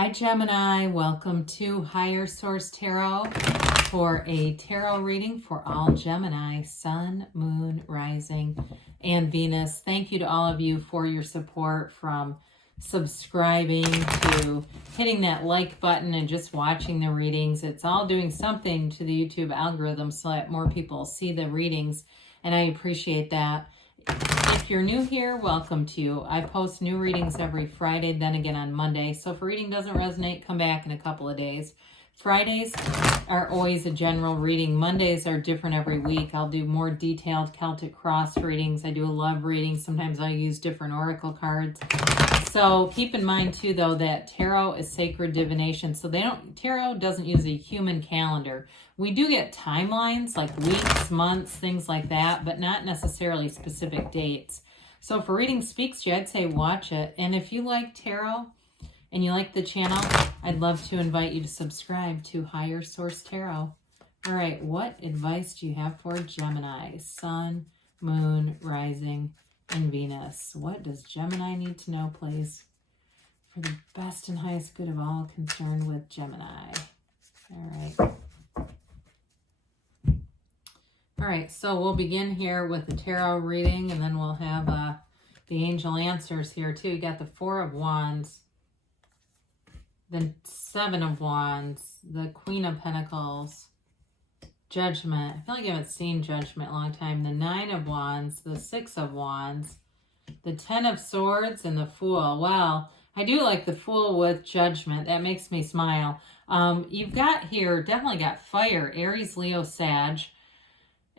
Hi Gemini, welcome to Higher Source Tarot for a tarot reading for all Gemini, Sun, Moon, Rising, and Venus. Thank you to all of you for your support, from subscribing to hitting that like button and just watching the readings. It's all doing something to the YouTube algorithm so that more people see the readings, and I appreciate that. If you're new here, welcome to you. I post new readings every Friday, then again on Monday. So if a reading doesn't resonate, come back in a couple of days. Fridays are always a general reading. Mondays are different every week. I'll do more detailed Celtic cross readings. I do a love reading. Sometimes I use different oracle cards. So keep in mind too, though, that tarot is sacred divination. So tarot doesn't use a human calendar. We do get timelines like weeks, months, things like that, but not necessarily specific dates. So if a reading speaks to you, I'd say watch it. And if you like tarot and you like the channel, I'd love to invite you to subscribe to Higher Source Tarot. All right, what advice do you have for Gemini? Sun, Moon, Rising, and Venus. What does Gemini need to know, please, for the best and highest good of all concerned with Gemini? All right. All right, so we'll begin here with the tarot reading, and then we'll have the angel answers here too. You got the Four of Wands, the Seven of Wands, the Queen of Pentacles, Judgment. I feel like I haven't seen Judgment in a long time. The Nine of Wands, the Six of Wands, the Ten of Swords, and the Fool. Well, I do like the Fool with Judgment. That makes me smile. You've got here, definitely got fire, Aries, Leo, Sag.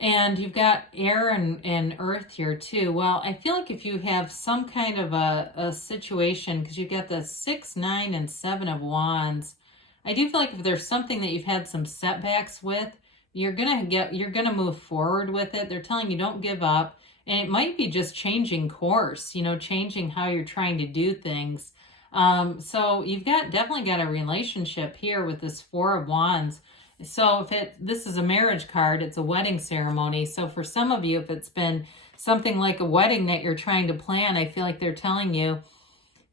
And you've got air and earth here too. Well, I feel like if you have some kind of a situation, because you've got the 6, 9, and 7 of Wands, I do feel like if there's something that you've had some setbacks with, you're gonna move forward with it. They're telling you don't give up, and it might be just changing course, changing how you're trying to do things. So you've definitely got a relationship here with this Four of Wands. So this is a marriage card, it's a wedding ceremony. So for some of you, if it's been something like a wedding that you're trying to plan, I feel like they're telling you,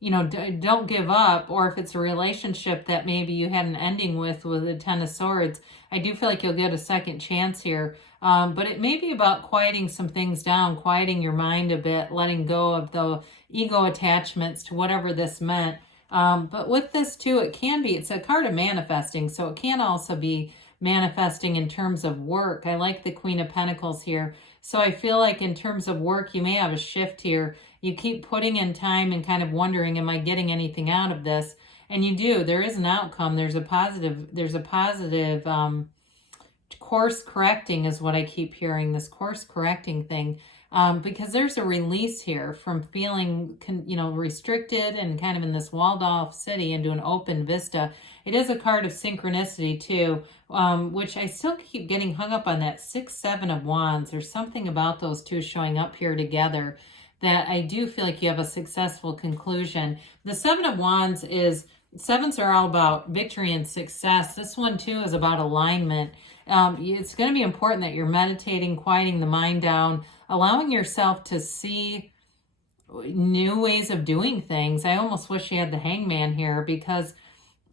don't give up. Or if it's a relationship that maybe you had an ending with the Ten of Swords, I do feel like you'll get a second chance here. But it may be about quieting some things down, quieting your mind a bit, letting go of the ego attachments to whatever this meant. But with this too, it's a card of manifesting, so it can also be manifesting in terms of work. I like the Queen of Pentacles here. So I feel like in terms of work, you may have a shift here. You keep putting in time and kind of wondering, am I getting anything out of this? And you do. There is an outcome. There's a positive course correcting is what I keep hearing, this course correcting thing. Because there's a release here from feeling, restricted and kind of in this walled off city into an open vista. It is a card of synchronicity too, which I still keep getting hung up on that 6, 7 of Wands. There's something about those two showing up here together that I do feel like you have a successful conclusion. The 7 of Wands sevens are all about victory and success. This one too is about alignment. It's going to be important that you're meditating, quieting the mind down, allowing yourself to see new ways of doing things. I almost wish you had the Hangman here, because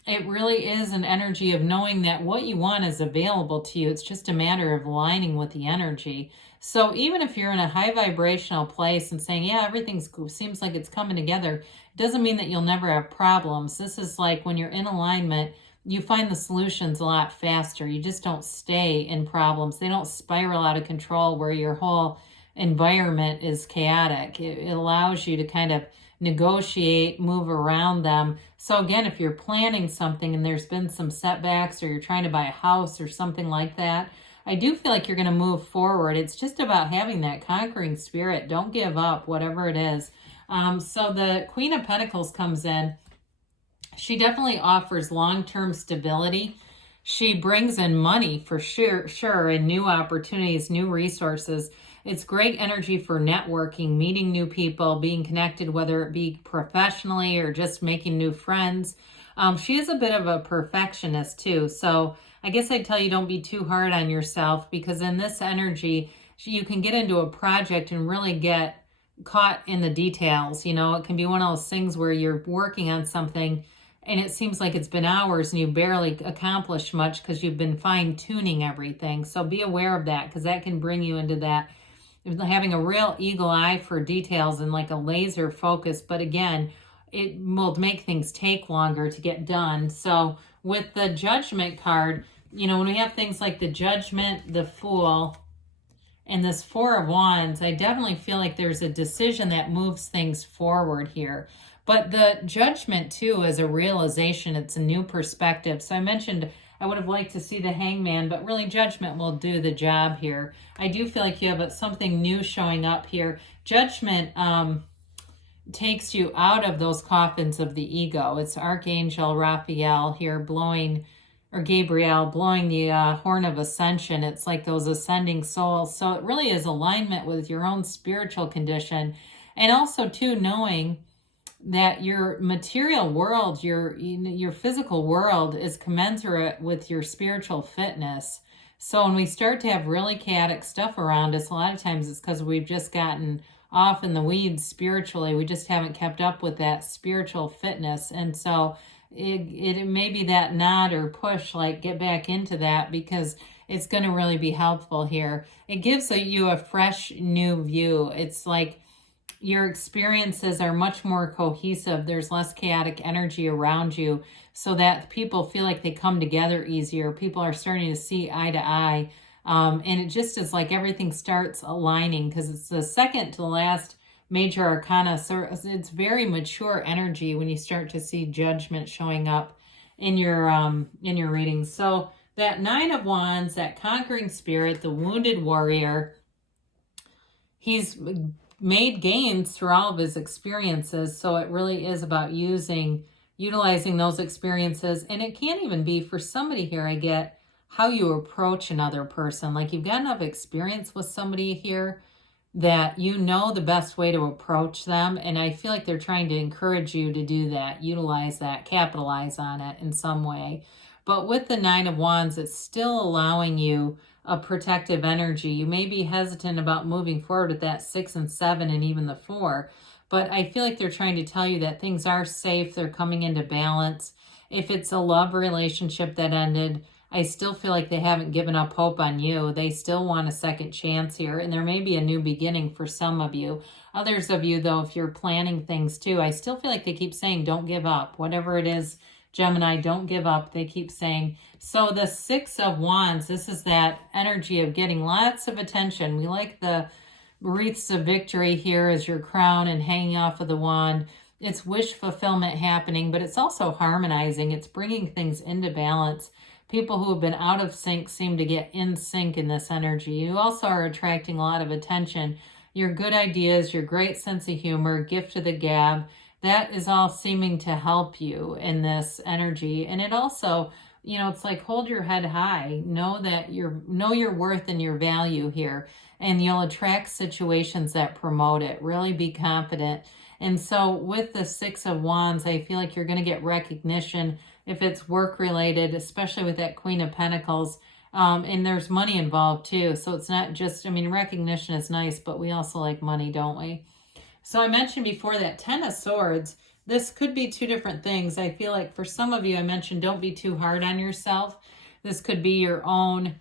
it really is an energy of knowing that what you want is available to you. It's just a matter of aligning with the energy. So even if you're in a high vibrational place and saying, yeah, everything seems like it's coming together, it doesn't mean that you'll never have problems. This is like when you're in alignment, you find the solutions a lot faster. You just don't stay in problems. They don't spiral out of control where your whole environment is chaotic. It allows you to kind of negotiate, move around them. So again, if you're planning something and there's been some setbacks, or you're trying to buy a house or something like that, I do feel like you're going to move forward. It's just about having that conquering spirit. Don't give up, whatever it is. So the Queen of Pentacles comes in. She definitely offers long-term stability. She brings in money for sure, and new opportunities, new resources. It's great energy for networking, meeting new people, being connected, whether it be professionally or just making new friends. She is a bit of a perfectionist too. So I guess I'd tell you, don't be too hard on yourself, because in this energy, you can get into a project and really get caught in the details. It can be one of those things where you're working on something and it seems like it's been hours and you barely accomplished much because you've been fine-tuning everything. So be aware of that, because that can bring you into that having a real eagle eye for details and like a laser focus. But again, it will make things take longer to get done. So with the Judgment card, you know, when we have things like the Judgment, the Fool, and this Four of Wands, I definitely feel like there's a decision that moves things forward here. But the Judgment too is a realization. It's a new perspective. So I mentioned I would have liked to see the Hangman, but really Judgment will do the job here. I do feel like you have something new showing up here. Judgment takes you out of those coffins of the ego. It's Archangel Raphael here blowing, or Gabriel blowing the horn of ascension. It's like those ascending souls. So it really is alignment with your own spiritual condition. And also too, knowing that your material world, your physical world is commensurate with your spiritual fitness. So when we start to have really chaotic stuff around us, a lot of times it's because we've just gotten off in the weeds spiritually. We just haven't kept up with that spiritual fitness. And so it may be that nod or push, like get back into that, because it's going to really be helpful here. It gives you a fresh new view. It's like your experiences are much more cohesive. There's less chaotic energy around you, so that people feel like they come together easier. People are starting to see eye to eye. And it just is like everything starts aligning, because it's the second to the last major arcana. So it's very mature energy when you start to see Judgment showing up in your readings. So that Nine of Wands, that conquering spirit, the wounded warrior, he's made gains through all of his experiences. So it really is about utilizing those experiences. And it can even be for somebody here, I get, how you approach another person. Like you've got enough experience with somebody here that you know the best way to approach them. And I feel like they're trying to encourage you to do that, utilize that, capitalize on it in some way. But with the Nine of Wands, it's still allowing you a protective energy. You may be hesitant about moving forward with that 6 and 7 and even the 4, but I feel like they're trying to tell you that things are safe. They're coming into balance. If it's a love relationship that ended, I still feel like they haven't given up hope on you. They still want a second chance here, and there may be a new beginning for some of you. Others of you, though, if you're planning things too, I still feel like they keep saying, don't give up. Whatever it is, Gemini, don't give up, they keep saying. So the Six of Wands, this is that energy of getting lots of attention. We like the wreaths of victory here as your crown and hanging off of the wand. It's wish fulfillment happening, but it's also harmonizing. It's bringing things into balance. People who have been out of sync seem to get in sync in this energy. You also are attracting a lot of attention. Your good ideas, your great sense of humor, gift of the gab, that is all seeming to help you in this energy. And it also, you know, it's like hold your head high. Know that know your worth and your value here. And you'll attract situations that promote it. Really be confident. And so with the Six of Wands, I feel like you're going to get recognition if it's work related, especially with that Queen of Pentacles. And there's money involved too. So it's not just, I mean, recognition is nice, but we also like money, don't we? So I mentioned before that 10 of Swords, this could be two different things. I feel like for some of you, I mentioned don't be too hard on yourself. This could be your own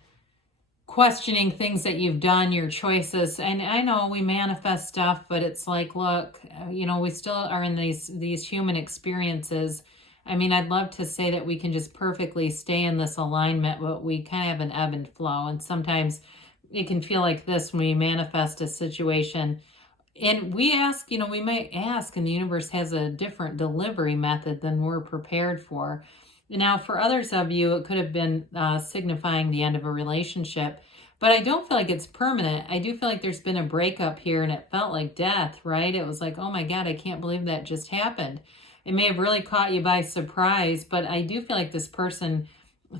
questioning things that you've done, your choices. And I know we manifest stuff, but it's like, look, you know, we still are in these human experiences. I mean, I'd love to say that we can just perfectly stay in this alignment, but we kind of have an ebb and flow. And sometimes it can feel like this when we manifest a situation. And we ask, you know, we might ask, and the universe has a different delivery method than we're prepared for. Now, for others of you, it could have been signifying the end of a relationship, but I don't feel like it's permanent. I do feel like there's been a breakup here, and it felt like death, right? It was like, oh my God, I can't believe that just happened. It may have really caught you by surprise, but I do feel like this person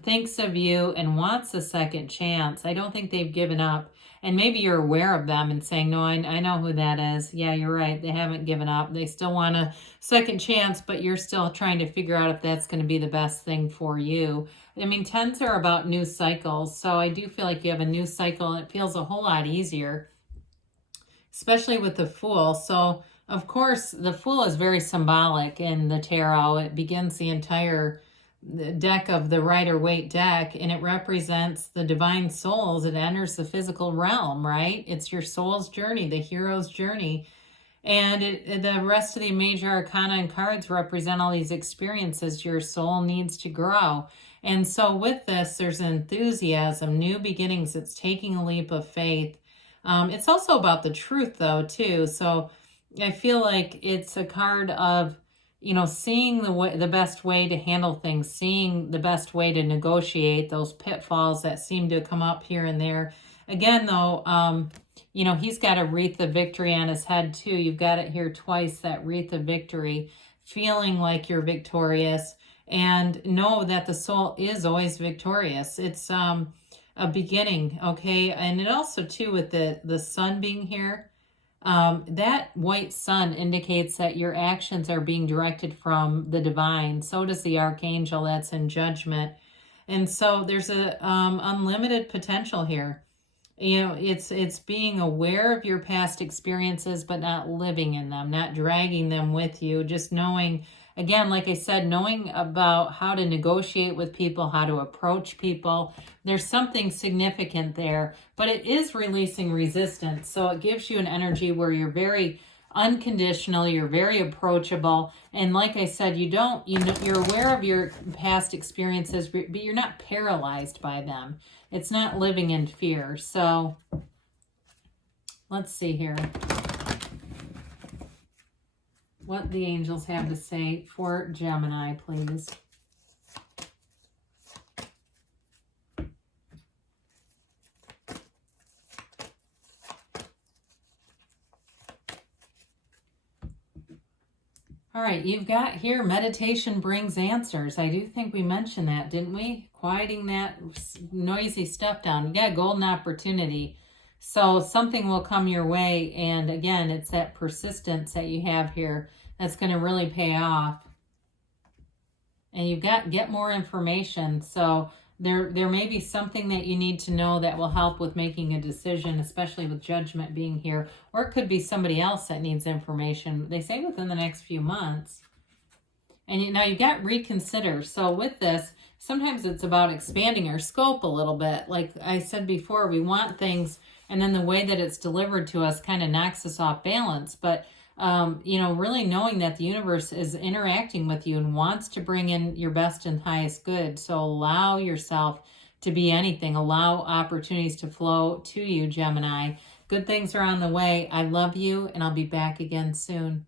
thinks of you and wants a second chance. I don't think they've given up. And maybe you're aware of them and saying, no, I know who that is. Yeah, you're right. They haven't given up. They still want a second chance, but you're still trying to figure out if that's going to be the best thing for you. I mean, 10s are about new cycles. So I do feel like you have a new cycle, and it feels a whole lot easier, especially with the Fool. So Of course, the Fool is very symbolic in the tarot. It begins the entire deck of the Rider-Waite deck, and it represents the divine souls. It enters the physical realm, right? It's your soul's journey, the hero's journey. And the rest of the major arcana and cards represent all these experiences your soul needs to grow. And so with this, there's enthusiasm, new beginnings. It's taking a leap of faith. It's also about the truth, though, too. So I feel like it's a card of, seeing the best way to handle things, seeing the best way to negotiate those pitfalls that seem to come up here and there. Again, though, he's got a wreath of victory on his head too. You've got it here twice, that wreath of victory, feeling like you're victorious, and know that the soul is always victorious. It's a beginning, okay? And it also too, with the sun being here, that white sun indicates that your actions are being directed from the divine. So does the archangel that's in judgment. And so there's a unlimited potential here. It's being aware of your past experiences, but not living in them, not dragging them with you. Just knowing, again, like I said, knowing about how to negotiate with people, how to approach people. There's something significant there, but it is releasing resistance. So it gives you an energy where you're very unconditional, you're very approachable, and like I said, you're aware of your past experiences, but you're not paralyzed by them. It's not living in fear. So let's see here what the angels have to say for Gemini, please. All right, you've got here, meditation brings answers. I do think we mentioned that, didn't we? Quieting that noisy stuff down. Yeah, golden opportunity. So something will come your way. And again, it's that persistence that you have here that's going to really pay off. And you've got get more information. So there may be something that you need to know that will help with making a decision, especially with judgment being here. Or it could be somebody else that needs information. They say within the next few months. And now you've got reconsider. So with this, sometimes it's about expanding our scope a little bit. Like I said before, we want things, and then the way that it's delivered to us kind of knocks us off balance. But really knowing that the universe is interacting with you and wants to bring in your best and highest good. So allow yourself to be anything. Allow opportunities to flow to you, Gemini. Good things are on the way. I love you, and I'll be back again soon.